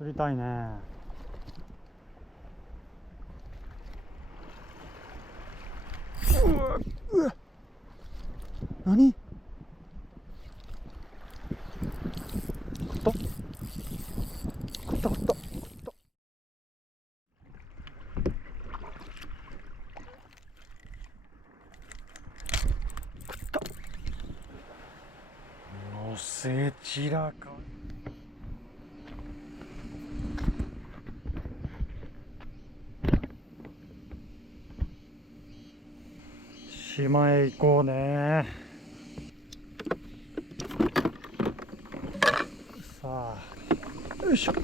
釣りたいね。うわ、何？食った。のせちらか。島へ行こうね。さあ、よいしょ。よ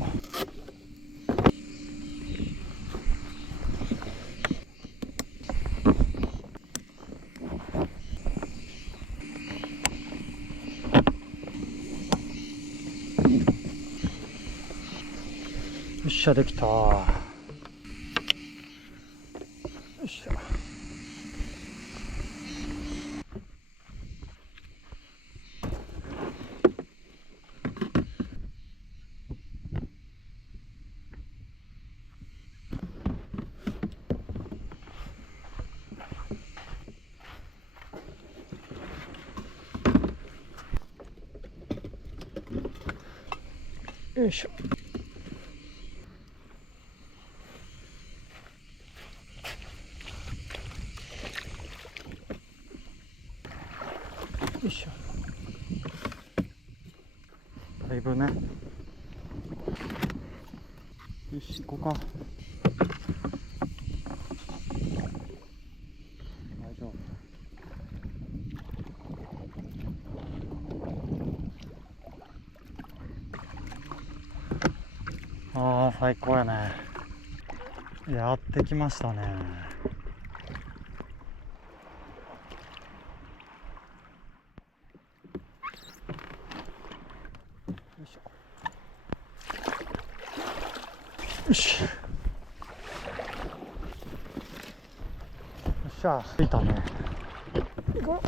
っしゃ、できた。よっしゃ。よいしょ。よいしょ。だいぶね。よし、行こうか。大丈夫。ああ、最高やね。やってきましたね。よいしょ。よし。よっしゃ、着いたね。行こう。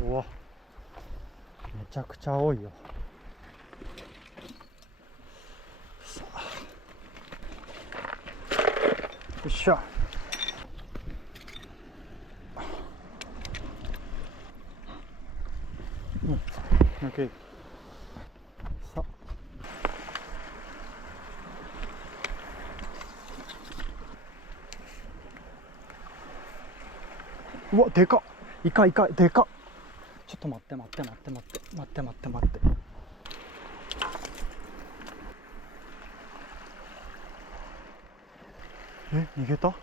うわ、めちゃくちゃ多いよ。さあ、よっしゃ。うん、OK。さあ、うわ、でかっ。イカ、でかっ。ちょっと待って。え、逃げた？う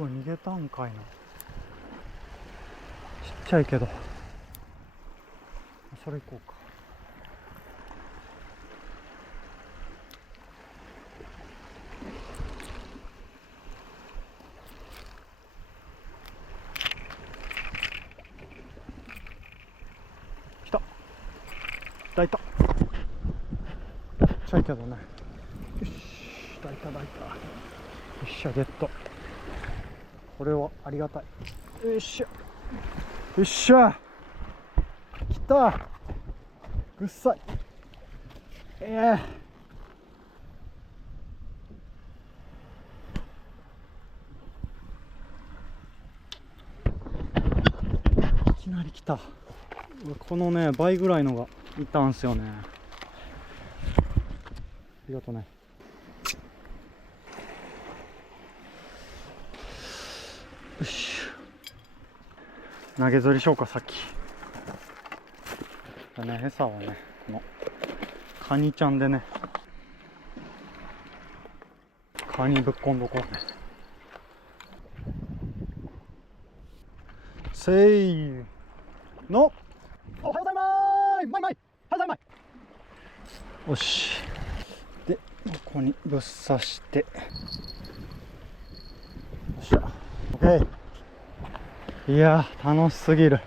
わ、逃げたんかいな。ちっちゃいけど。それ行こうか。来た。抱いた。ちっちゃいけどね。よし、抱いた。よっしゃ、ゲット。これはありがたい。よっしゃ。来た。ぐっさい。いきなり来た。このね、倍ぐらいのがいたんすよね。ありがとうね。よし。投げ釣りしようか、さっき。ね、餌はね、このカニちゃんでね、カニぶっこんどこうね。せーの。おはようございます。マイ。よし。で、ここにぶっ刺して。よっしゃ。オッケー。いやー楽しすぎる。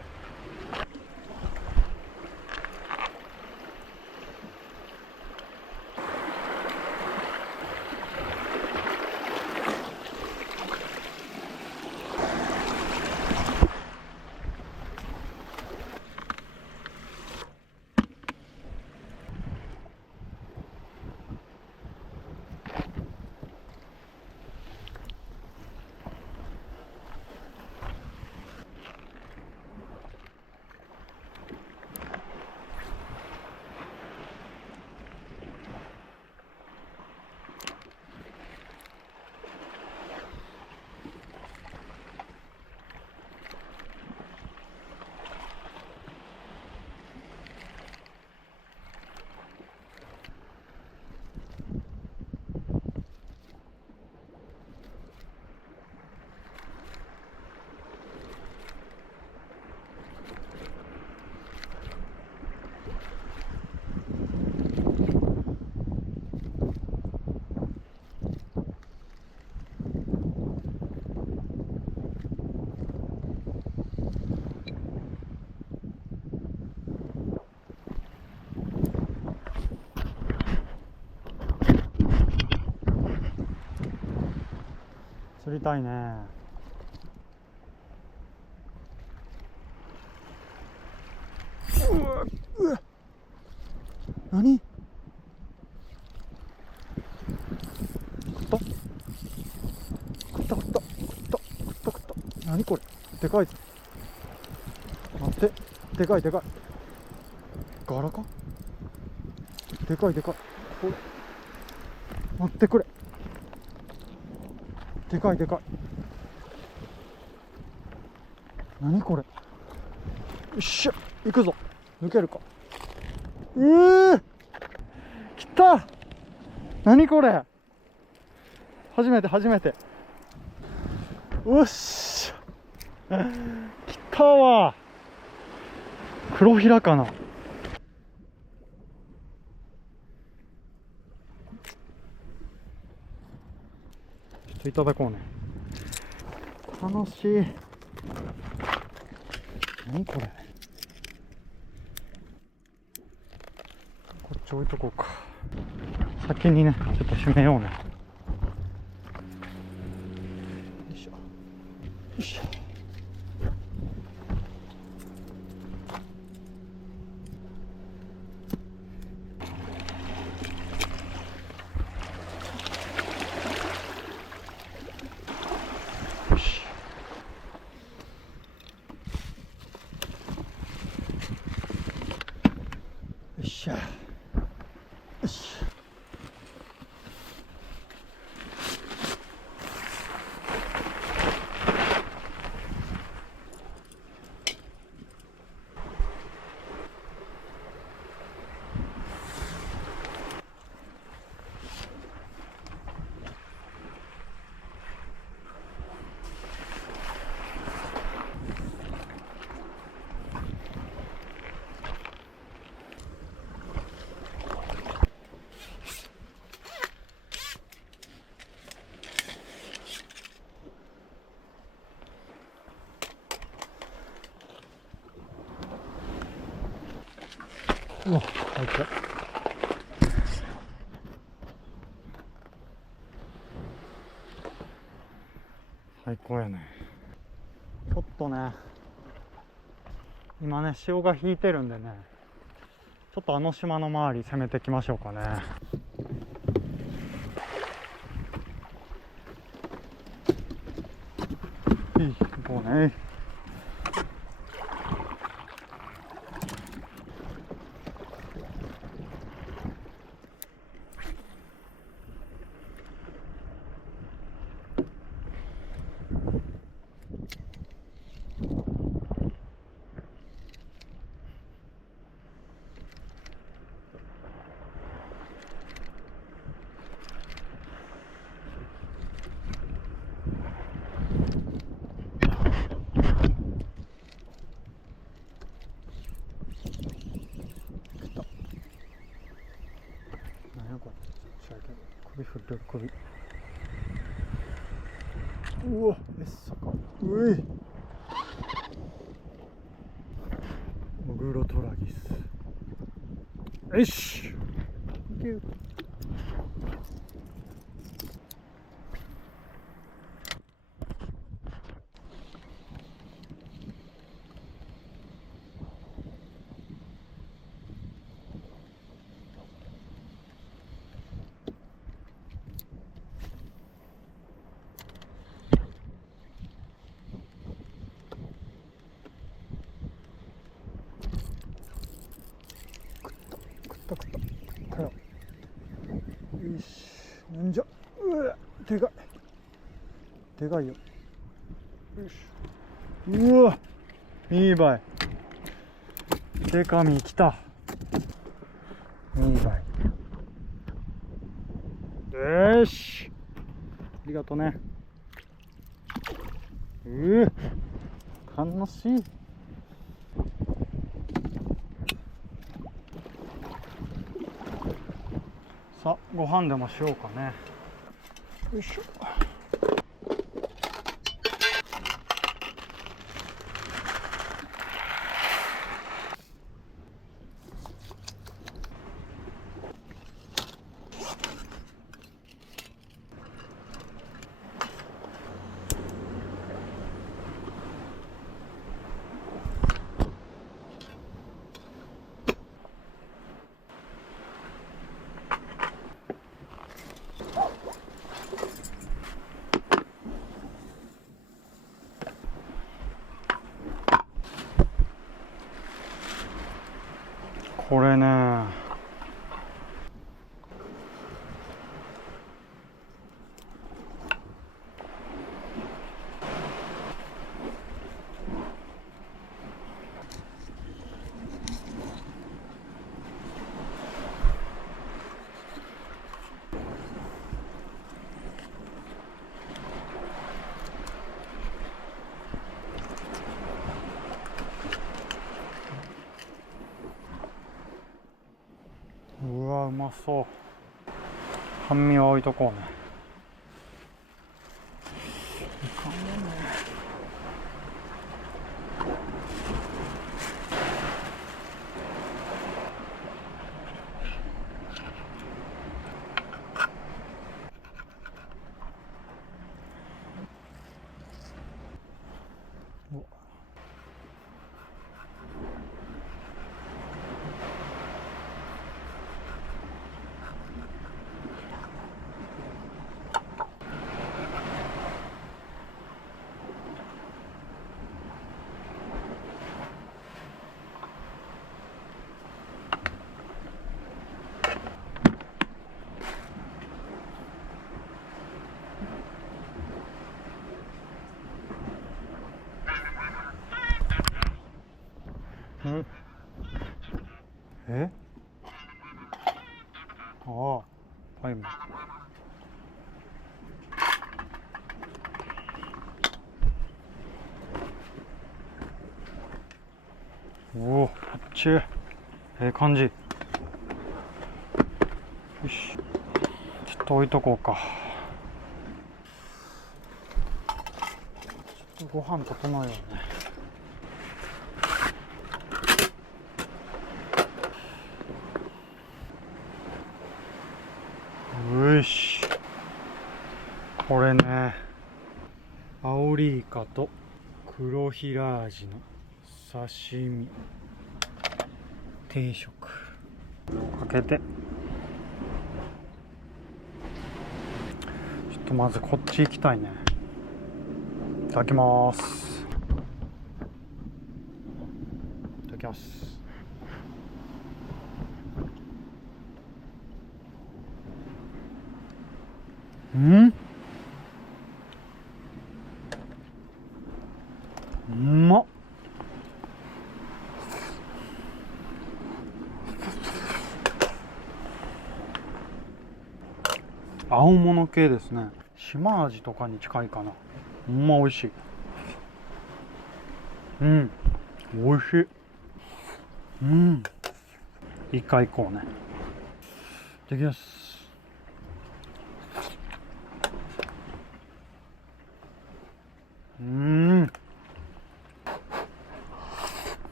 釣りたいね。うわ、何？食った何これ、でかいぞ。待って、でかいガラか。でかいこれ待ってくれ、でかい何これ。よっしゃ、行くぞ。抜けるか。来た。何これ、初めてよっしゃ来たわ。黒平かな。ちょっといただこうね。楽しい。何これ、こっち置いとこうか。先にね、ちょっと閉めようね。よいしょよいしょ。よし。よっしゃ。よし。うわ、最高。最高やね。ちょっとね、今ね、潮が引いてるんでね、ちょっとあの島の周り攻めていきましょうかね。行こうね。何やこれ、ちっちゃいけど首振ってる。うわ、えっさか。うい。ギス。よし。食ったよ。よし、なんじゃ。でかい。でかいよ。よし。うわ、いいばい。でかみ来た。いいばい。よし。ありがとね。楽しい。さあ、ご飯でもしようかね。よいしょ。これね、うわ、うまそう。半身は置いとこうね。いかんね。ん？ああ、タイム。おお、こっち。感じ。よし。ちょっと置いとこうか。ちょっとご飯整えようね。よし。これね、アオリイカと黒平アジの刺身定食かけて、ちょっとまずこっち行きたいね。いただきます。いただきます。うん、うまっ。青物系ですね。島味とかに近いかな。ほんま美味しい。うん、美味しい。うん、一回行こうね。いただきます。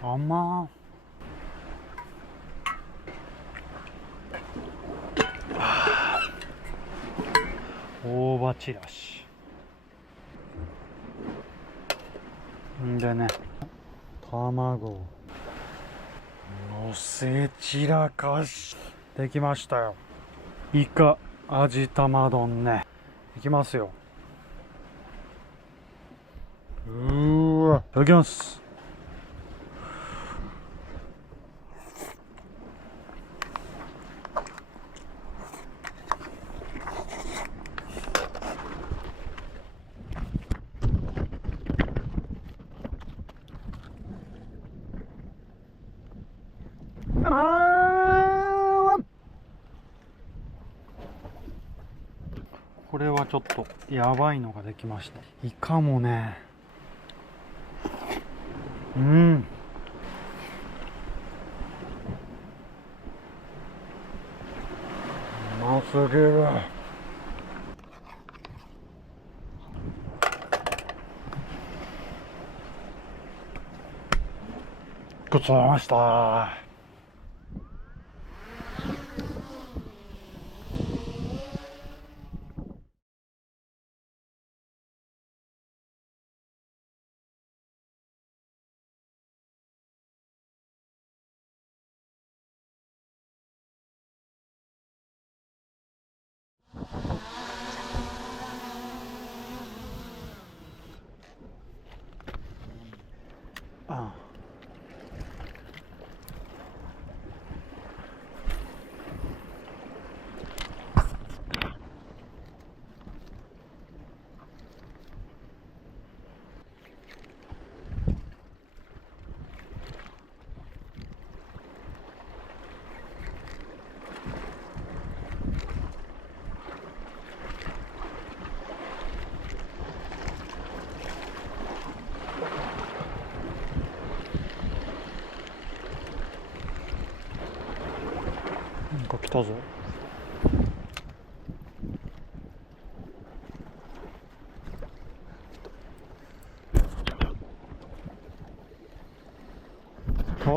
甘ー。チラシんでね、卵のせ散らかしできましたよ。イカ味玉丼ね、いきますよ。いただきます。これはちょっとやばいのができました。イカもね、うますぎる。ごちそうさまでした。ああ、なんか来たぞ。ああ、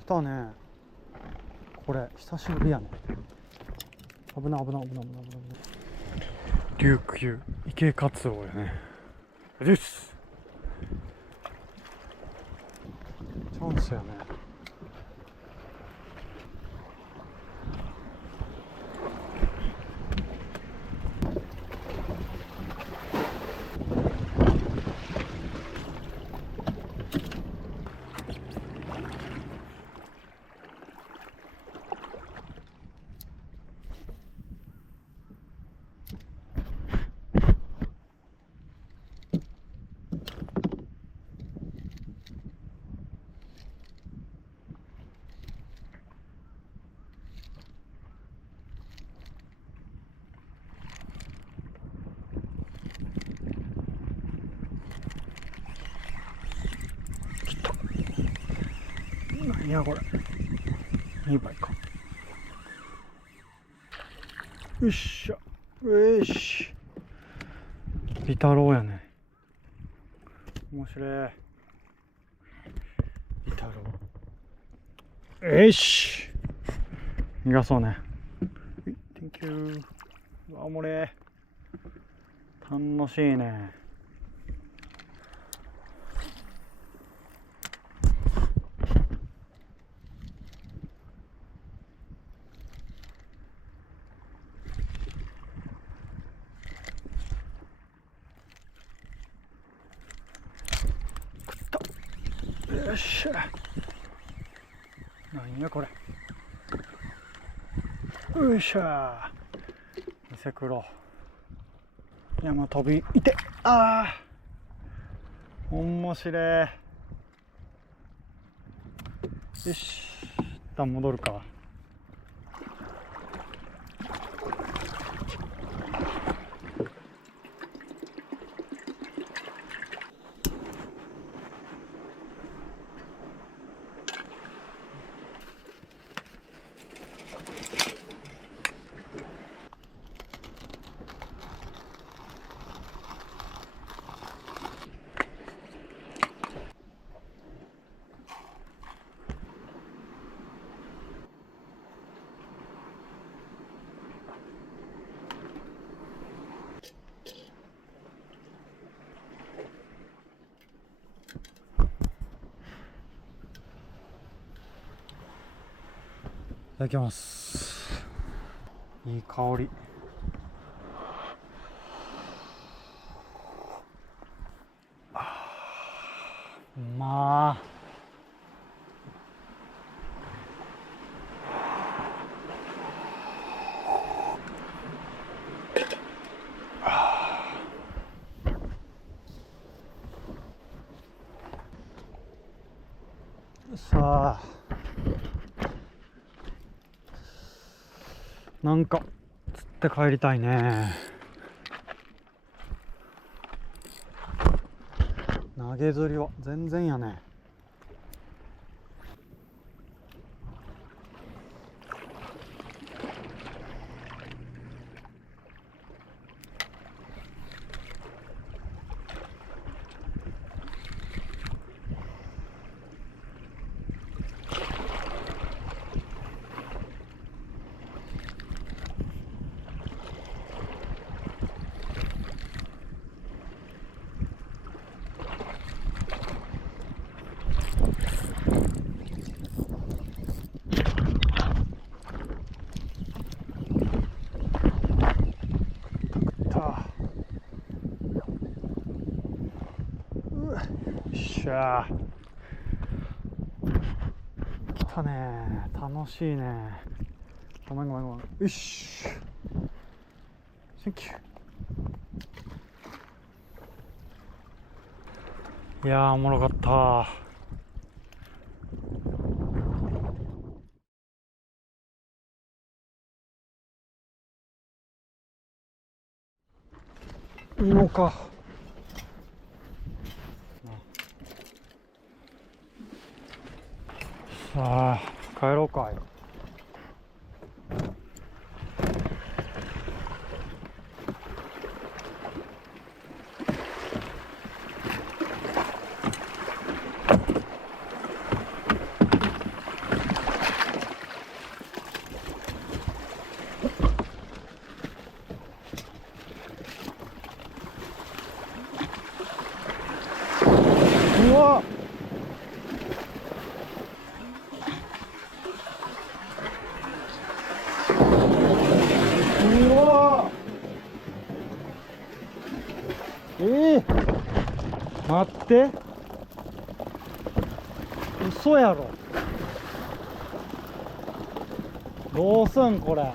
来たね。これ久しぶりやね。危ない。琉球池カツオやね。です。チャンスやね。何やこれ。2倍か。よっしゃ。よし。ビタロウやね。面白い。ビタロウ。よし。逃がそうね。Thank you。うわ、もれ。楽しいね。よっしゃ。なんやこれ。よいしょ。見せくろ。山飛びいて。ああ。面白い。よし。一旦戻るか。ただきます。いい香り。まあさあ、なんか釣って帰りたいね。投げ釣りは全然やね。しゃー、来たね。楽しいね。ごめん。よし、センキュー。いやー、おもろかった。いいのか。さあ、帰ろうかい。うわ、うわ、待って、嘘やろ。どうすんこれ。は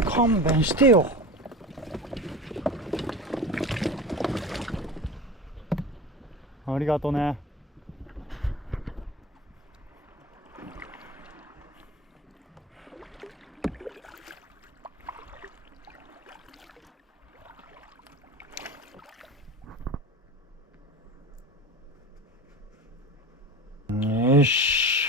い、勘弁してよ。ありがとね。よし。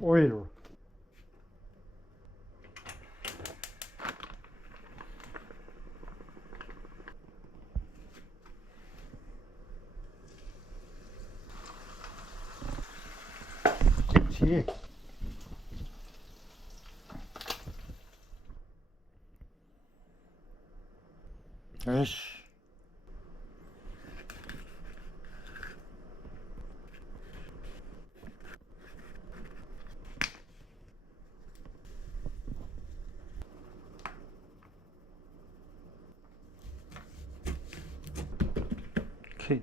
オイル。よし。OK。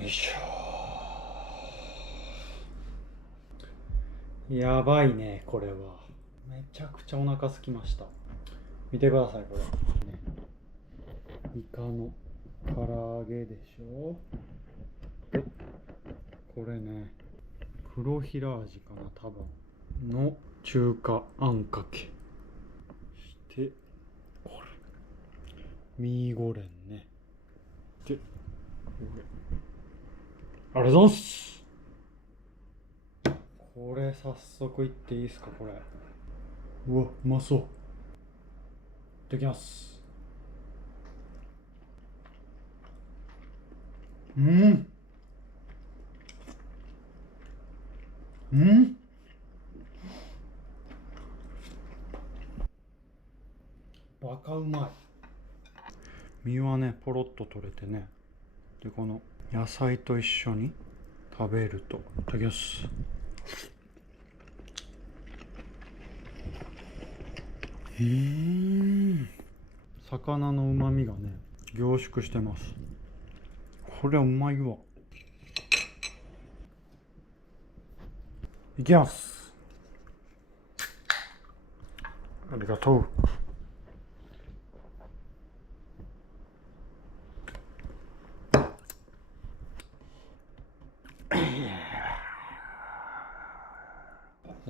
よいしょ。やばいね、これは。めちゃくちゃお腹空きました。見てくださいこれ、ね、イカの唐揚げでしょ。でこれね、黒平味かな多分の中華あんかけして、これミーゴレンね。でこれありがとうございます。これ早速いっていいですか。これうわうまそう。いってきます。うんバカうまい。身はねポロッと取れてね、でこの野菜と一緒に食べると。いただきます。魚のうまみがね凝縮してます。これはうまいわ。いきます。ありがとう。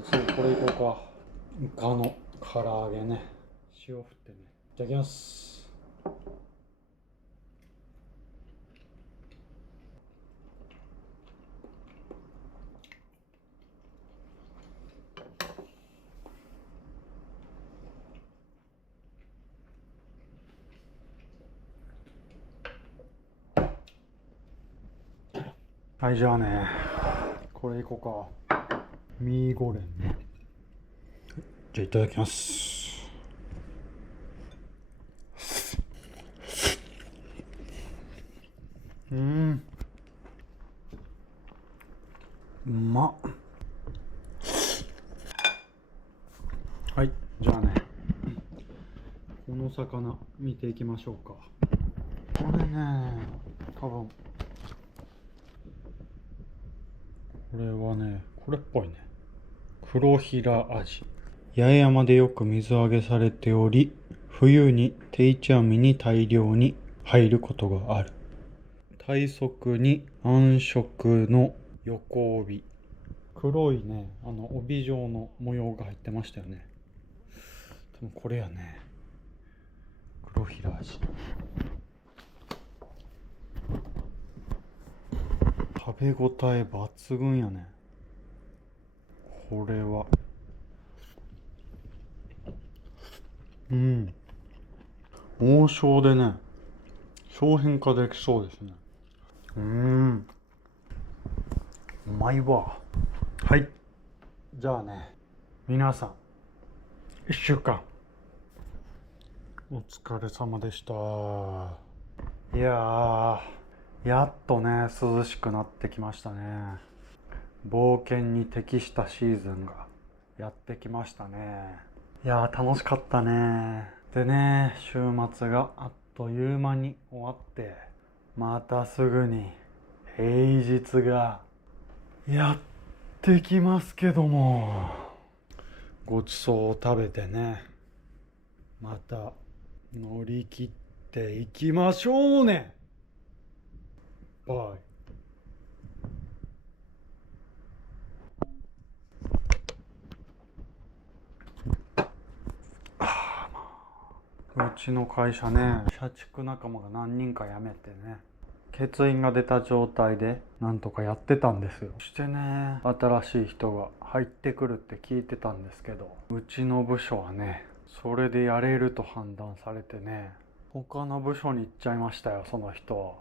次これいこうか。イカの唐揚げね、塩振ってね。いただきます。はい、じゃあね、これいこうか。ミーゴレンね。じゃあいただきます。うまっ。はい、じゃあね、この魚見ていきましょうか。これね、多分これはね、これっぽいね。黒平アジ。八重山でよく水揚げされており、冬に定置網に大量に入ることがある。体側に暗色の横帯。黒いね、帯状の模様が入ってましたよね。多分これやね。黒平アジ。食べ応え抜群やね。これは王将でね商品化できそうですね。うまいわ。はい、じゃあね、皆さん1週間お疲れ様でした。いやー、やっとね涼しくなってきましたね。冒険に適したシーズンがやってきましたね。いやー楽しかったね。でね、週末があっという間に終わって、またすぐに平日がやってきますけども、ごちそうを食べてね、また乗り切っていきましょうね。バイ。うちの会社ね、社畜仲間が何人か辞めてね、欠員が出た状態でなんとかやってたんですよ。そしてね、新しい人が入ってくるって聞いてたんですけど、うちの部署はね、それでやれると判断されてね、他の部署に行っちゃいましたよ、その人は。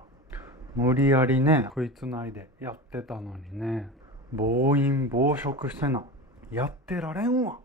無理やりね、食いつないでやってたのにね、暴飲暴食してな、やってられんわ。